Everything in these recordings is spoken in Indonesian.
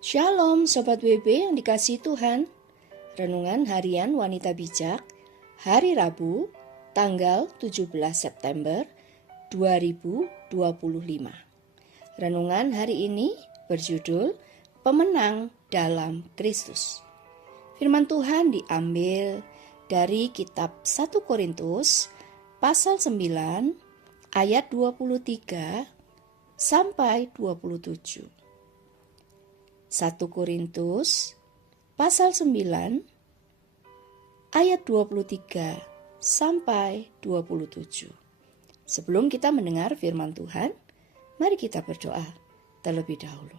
Shalom Sobat WB yang dikasihi Tuhan. Renungan Harian Wanita Bijak, hari Rabu, tanggal 17 September 2025. Renungan hari ini berjudul Pemenang dalam Kristus. Firman Tuhan diambil dari kitab 1 Korintus pasal 9 ayat 23 sampai 27. 1 Korintus pasal 9 ayat 23 sampai 27. Sebelum kita mendengar firman Tuhan, mari kita berdoa terlebih dahulu.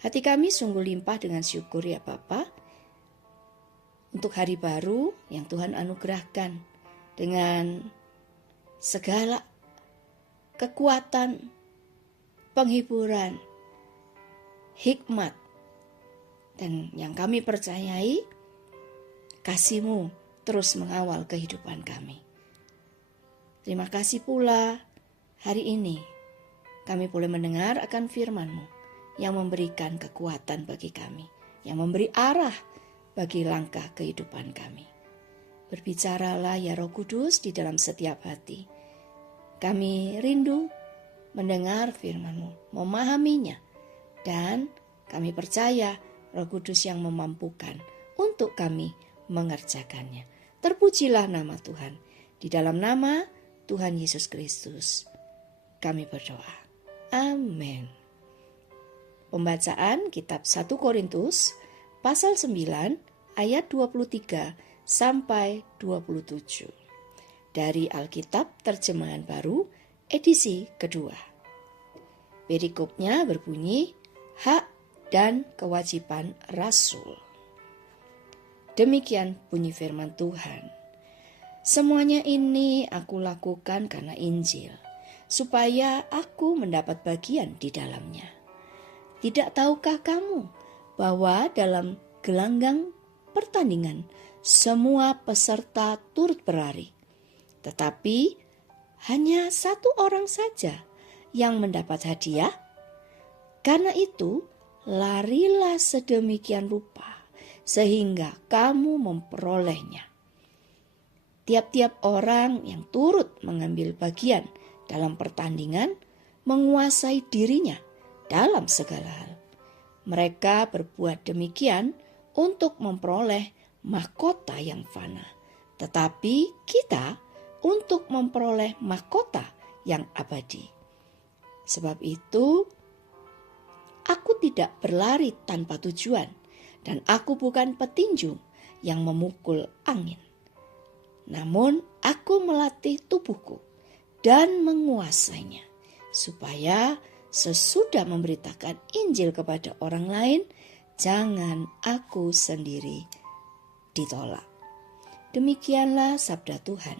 Hati kami sungguh limpah dengan syukur ya Bapa untuk hari baru yang Tuhan anugerahkan dengan segala kekuatan, penghiburan, hikmat, dan yang kami percayai, kasih-Mu terus mengawal kehidupan kami. Terima kasih pula hari ini kami boleh mendengar akan firman-Mu yang memberikan kekuatan bagi kami, yang memberi arah bagi langkah kehidupan kami. Berbicaralah ya Roh Kudus di dalam setiap hati. Kami rindu mendengar firman-Mu, memahaminya, dan kami percaya Roh Kudus yang memampukan untuk kami mengerjakannya. Terpujilah nama Tuhan. Di dalam nama Tuhan Yesus Kristus kami berdoa. Amin. Pembacaan kitab 1 Korintus pasal 9 ayat 23 sampai 27. Dari Alkitab Terjemahan Baru edisi kedua. Perikopnya berbunyi, hak dan kewajiban rasul. Demikian bunyi firman Tuhan. Semuanya ini aku lakukan karena Injil, supaya aku mendapat bagian di dalamnya. Tidak tahukah kamu bahwa dalam gelanggang pertandingan semua peserta turut berlari, tetapi hanya satu orang saja yang mendapat hadiah? Karena itu, larilah sedemikian rupa sehingga kamu memperolehnya. Tiap-tiap orang yang turut mengambil bagian dalam pertandingan menguasai dirinya dalam segala hal. Mereka berbuat demikian untuk memperoleh mahkota yang fana, tetapi kita untuk memperoleh mahkota yang abadi. Sebab itu, aku tidak berlari tanpa tujuan, dan aku bukan petinju yang memukul angin. Namun aku melatih tubuhku dan menguasainya, supaya sesudah memberitakan Injil kepada orang lain, jangan aku sendiri ditolak. Demikianlah sabda Tuhan.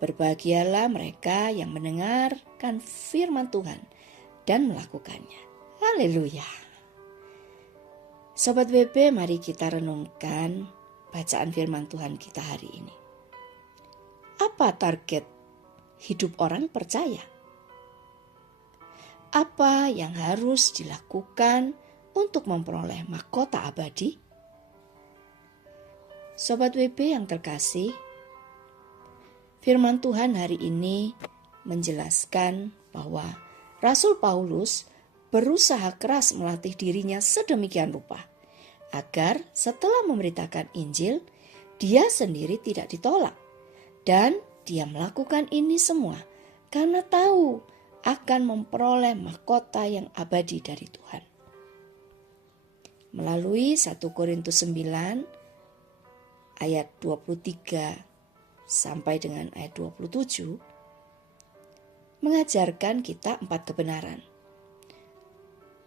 Berbahagialah mereka yang mendengarkan firman Tuhan dan melakukannya. Haleluya. Sobat WB, mari kita renungkan bacaan firman Tuhan kita hari ini. Apa target hidup orang percaya? Apa yang harus dilakukan untuk memperoleh mahkota abadi? Sobat WB yang terkasih, firman Tuhan hari ini menjelaskan bahwa Rasul Paulus berusaha keras melatih dirinya sedemikian rupa, agar setelah memberitakan Injil, dia sendiri tidak ditolak. Dan dia melakukan ini semua karena tahu akan memperoleh mahkota yang abadi dari Tuhan. Melalui 1 Korintus 9 ayat 23 sampai dengan ayat 27, mengajarkan kita 4 kebenaran,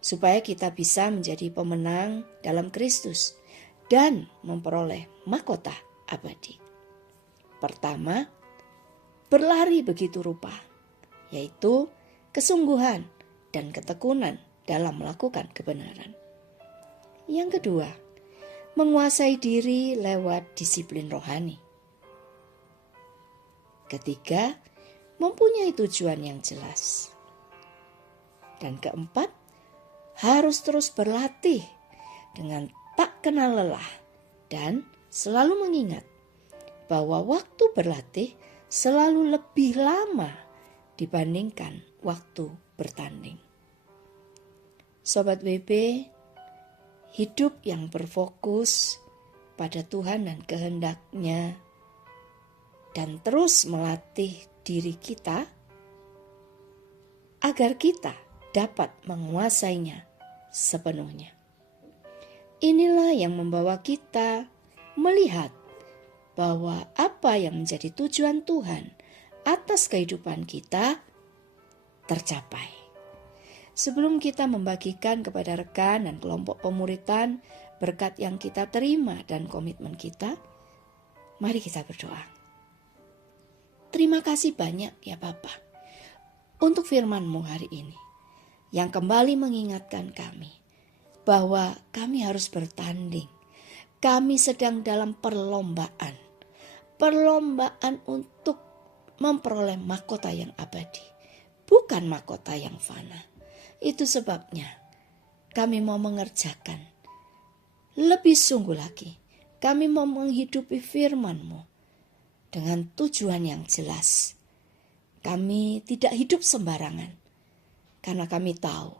supaya kita bisa menjadi pemenang dalam Kristus dan memperoleh mahkota abadi. Pertama, berlari begitu rupa, yaitu kesungguhan dan ketekunan dalam melakukan kebenaran. Yang kedua, menguasai diri lewat disiplin rohani. Ketiga, mempunyai tujuan yang jelas. Dan keempat, harus terus berlatih dengan tak kenal lelah dan selalu mengingat bahwa waktu berlatih selalu lebih lama dibandingkan waktu bertanding. Sobat WB, hidup yang berfokus pada Tuhan dan kehendak-Nya dan terus melatih diri kita agar kita dapat menguasainya sepenuhnya. Inilah yang membawa kita melihat bahwa apa yang menjadi tujuan Tuhan atas kehidupan kita tercapai. Sebelum kita membagikan kepada rekan dan kelompok pemuritan berkat yang kita terima dan komitmen kita, mari kita berdoa. Terima kasih banyak ya Bapa untuk firman-Mu hari ini yang kembali mengingatkan kami bahwa kami harus bertanding. Kami sedang dalam perlombaan untuk memperoleh mahkota yang abadi, bukan mahkota yang fana. Itu sebabnya kami mau mengerjakan lebih sungguh lagi. Kami mau menghidupi firman-Mu dengan tujuan yang jelas. Kami tidak hidup sembarangan, karena kami tahu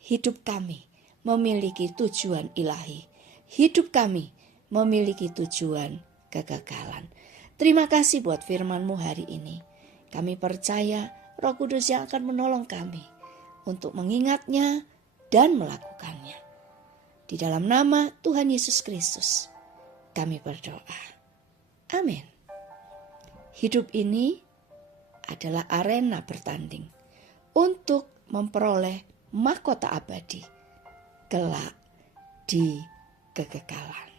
hidup kami memiliki tujuan ilahi. Hidup kami memiliki tujuan kekekalan. Terima kasih buat firman-Mu hari ini. Kami percaya Roh Kudus yang akan menolong kami untuk mengingatnya dan melakukannya. Di dalam nama Tuhan Yesus Kristus kami berdoa. Amin. Hidup ini adalah arena bertanding untuk memperoleh mahkota abadi kelak di kekekalan.